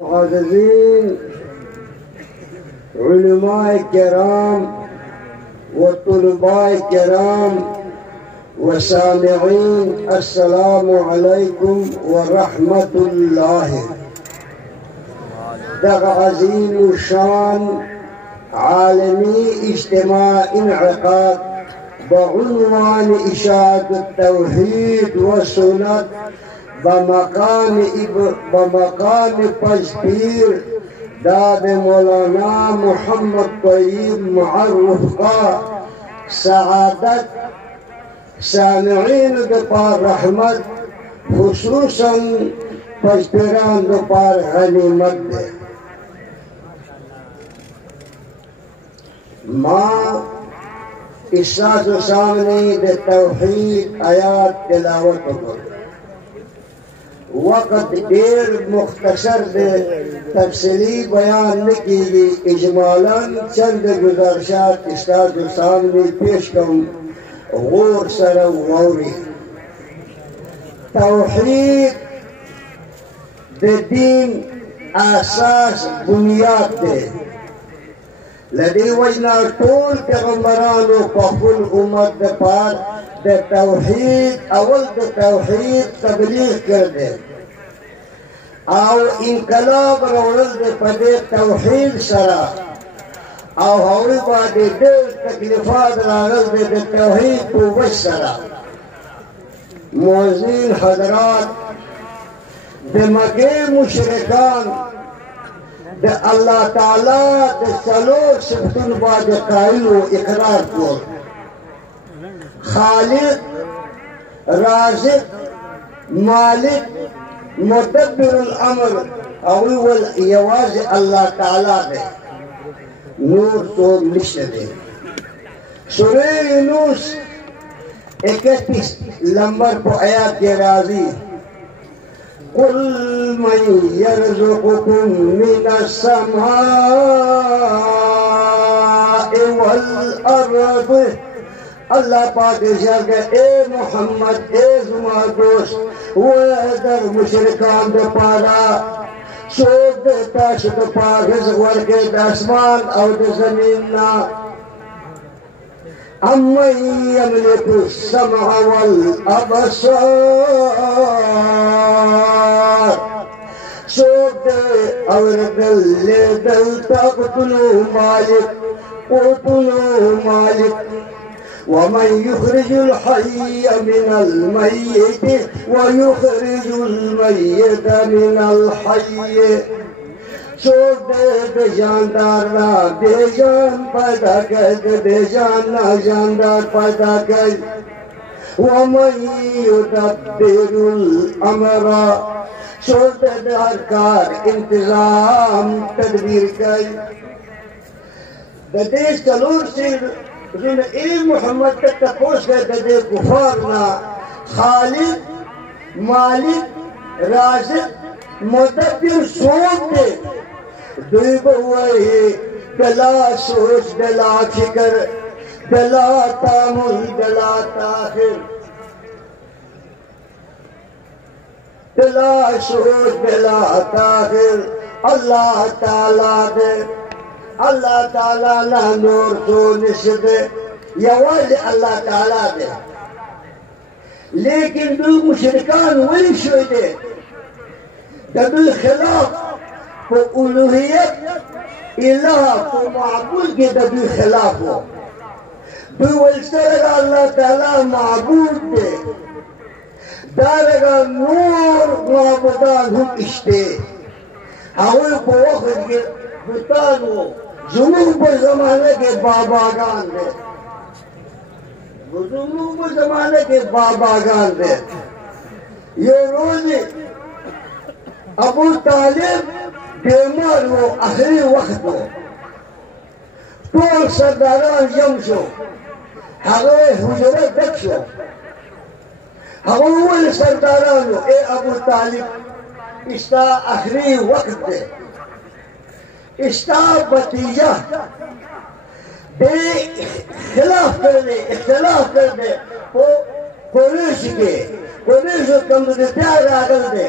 معززين علماء الكرام والطلباء الكرام والسامعين، السلام عليكم ورحمة الله. دغ عظيم الشان عالمي اجتماع انعقاد بعنوان إشاعة التوحيد والسنة بمقام پشتپیر داد مولانا محمد طيب معروف کا سعادت سامعین دپار رحمت خصوصا پشتپیران دپار غنیمت دے. ماں اساس سامنے دے توحید آیات تلاوت کر. وقت دیر مختصر دے تفصیلی بیان نکیگی، اجمالاً چند گزارشات استاد سامنے پیش کروں، غور سر غوری. توحید دے دین اساس بنیاد دے. لدی وجنا طول پیغمبرانو پخل امت دے پار دے توحید اول دے توحید تبلیغ کر دے او انقلاب روڑل دے پدے توحید سرا او ہوری بادے دیر تکلیفات راغل دے دے توحید قوت سرا. معززین حضرات، دے مکے مشرکان دے اللہ تعالی دے سلور صفتن بعد قائل و اقرار کو خالق، رازق، مالک، مدبر الامر اول یواز اللہ تعالی دے. نور تو مشت دے. سورہ یونس 31 نمبر کو آیات کے راضی. قل من يرزقكم من السماء والأرض. اللہ پاک ارشاد کہ اے محمد، اے زما دوست، وہ در مشرکان دے پارا سوک دیتا شد پاک رزق ورکے داسمان او دے زمین نا. امن یملک السمع والابصار. سوک دے اور دل تقتلو مالک قتلو مالک. ومن يخرج الحي من الميت ويخرج الميت من الحي. سوک دے بے جاندار را بے جان پیدا کر، بے جان نا جاندار پیدا کر. ومن يدبر الامر. سوک دے ہر کار انتظام تدبیر کر. دیش کلور سے جن اے محمد تک تپوس کر دے کفارنا خالق، مالک، رازق، مدبر سوک دے. دوی بہوئی بلا سوچ بلا فکر بلا تامل بلا تاخر. بلا سوچ بلا تاخر اللہ تعالی دے. اللہ تعالی نہ نور تو نشدے یواز اللہ تعالی دے. لیکن دو مشرکان ولی شوئی دے دو خلاف کو الوہیت الہ کو معبود کے دو خلاف ہو. دو ولسر اللہ تعالی معبود دے دارگا نور معبودان ہم اشتے ہوئی کو وقت کے بتانو زمون پر زمانے کے باباگان دے. زمون پر زمانے کے باباگان دے. یہ روز ابو طالب بیمار ہو، آخری وقت ہو، طول سرداران جم شو، ہمیں حجرت دک شو. ہمیں اول سرداران ہو، اے ابو طالب استا آخری وقت دے. استا بتیجہ بے خلاف کر دے، اختلاف کر دے. قریش کے قریش کم دے پیار آگل دے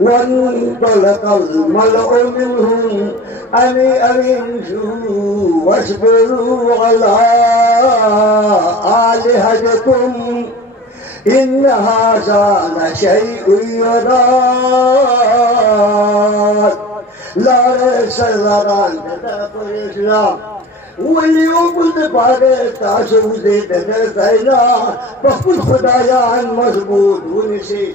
وانطلق الملأ منهم أن أمنوا واصبروا على آلهتكم إن هذا لشيء يراد لا يسرعان تدابر الإسلام واليوم البارة تعشوا زيت الزيلا فقل خدايا عن مضبوط ونسي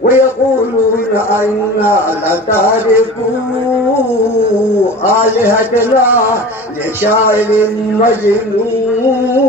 ويقولون أئنا لتاركو آلهتنا لشاعر مجنون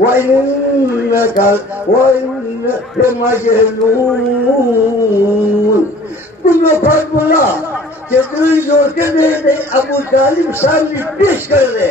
وإنك وإنك مجنون كل فرد الله جدوی زور کے دے ابو طالب سامنے پیش کر دے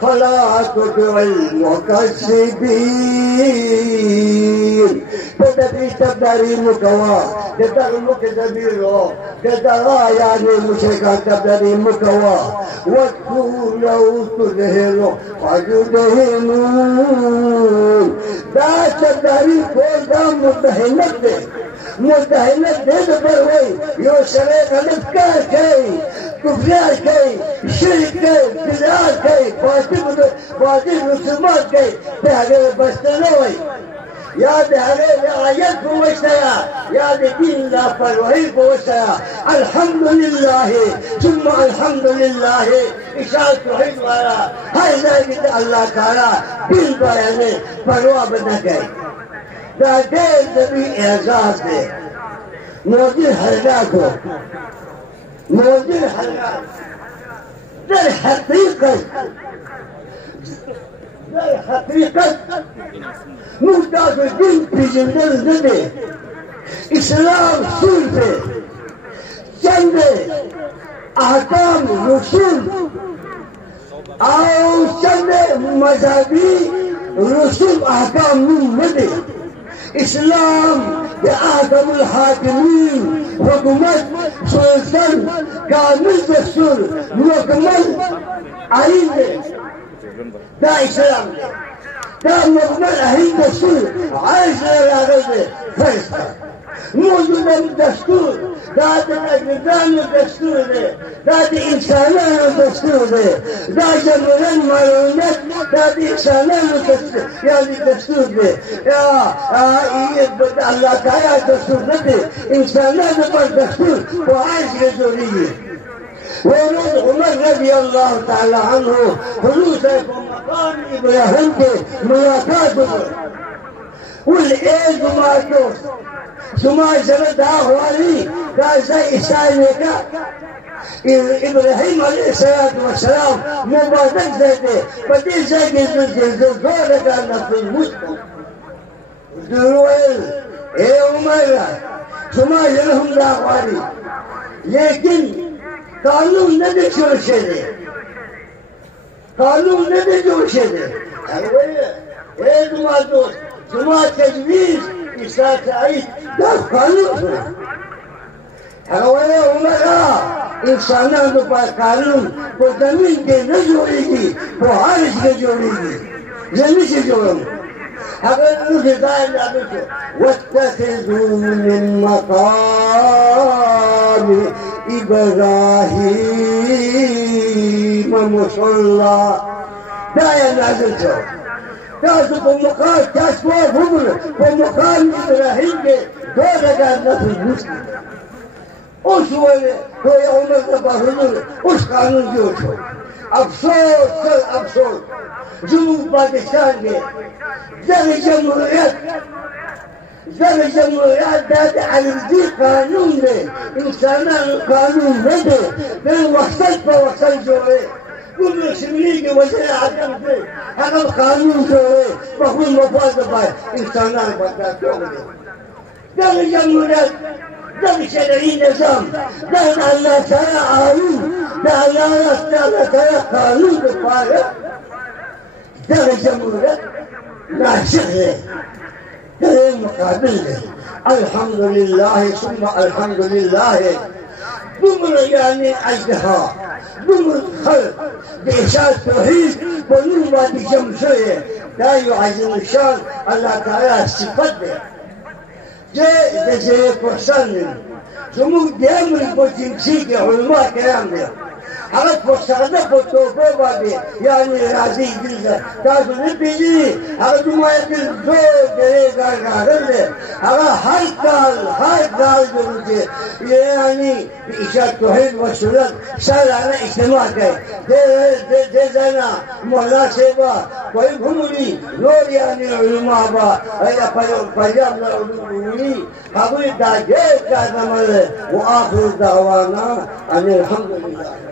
فلا تطع المكذبين بدأت تبدأ مكوا بدأ المكذبين بدأ يعني المشركات تبدأ مكوا واذكروا لو تدهنوا فيدهنون دا تبدأ كل دا مدهنت دے بروي يو شريك الافكار كي كفريات كي شرك كي بدعات كي باطل رسومات كي بهذا بستنوي يا بهذا آيات بوشتيا يا دين لا فروهي بوشتيا الحمد لله ثم الحمد لله إشارة توحيد ولا هذا الله تعالى بالبيان فروه بدنا دا دیر دبی اعزاز دے موجود حلقات در حقیقت محتاج دین پیجندر ندے اسلام سور پہ چند احکام رسول او چند مذہبی رسول احکام ندے اسلام بأعظم الحاكمين حكومات سلطان كامل دستور مكمل عين دا اسلام دا مكمل عين دستور عايز لا غير فرصة موجود الدستور دا الأجنبان الدستور دا إنسانان الدستور دا جمهوران معلومات دا إنسانان الدستور يعني الدستور يا الله تعالى الدستور ده إنسانان الدستور وعايز رجولية ولد عمر رضي الله تعالى عنه خلوصا مقام إبراهيم ملاقاته والإيد وماتوس ثم جرد أهوالي قال زي إسانيكا إبراهيم عليه الصلاة والسلام مبادك زيده بدي زي الزورة كان في المسلم درويل إيه عمر ثم جرهم داخوالي لكن قانون ندي شو شده قانون ندي شو شده إيه دماتوس ثم تجويز إساءة عيد ده قانون أولا عمرها إنسانان بپار قانون کو زمین کے نہ جوڑے گی وہ حارش کے جوڑے گی زمین سے جوڑوں اگر انہوں ہدایت جاتے تو وَاتَّخِذُوا مِن مَقَامِ إِبْرَاهِيمَ مُصَلًّى دایا نازل چھو تاسو په مقام تاسو وګورئ په مقام ابراهیم کې دوه رکعات نفل وکړي اوس ولې دوی عمر ته بهرنه اوس قانون جوړ شو افسوس زموږ پاکستان کې دغه جمهوریت دا د عرضي قانون دی انسانانو قانون نه دی د وحشت په وحشت جوړوي كل سميلي وزير عدم فيه هذا القانون جوه مخلوق مفاز باي انسانان بدات جوه ده الجمهوريات ده شرعي نظام ده الله تعالى قانون ده الله تعالى قانون بفارق ده الجمهوريات لا شغله ده المقابل الحمد لله ثم الحمد لله دمر يعني ازدهار دمر خلق بإشارة توحيد ونوبة بجمشية لا يعزم الشان الله تعالى صفات به جاء زي فرسان سمو ديامر بوتنسيك علماء كلام ده حقت فرسانة بطوفة بابي يعني رازي جلسة تاسو نبيني حقت ما يقل زور جري غارغارل حقت هر قال جلسة يعني بإشارة توحيد والسنة سال على اجتماع كي دي زنا مناسبة ويبهمني نور يعني علماء با ايا فريام لعلموني قبل داجيت كاتمال وآخر دعوانا أن الحمد لله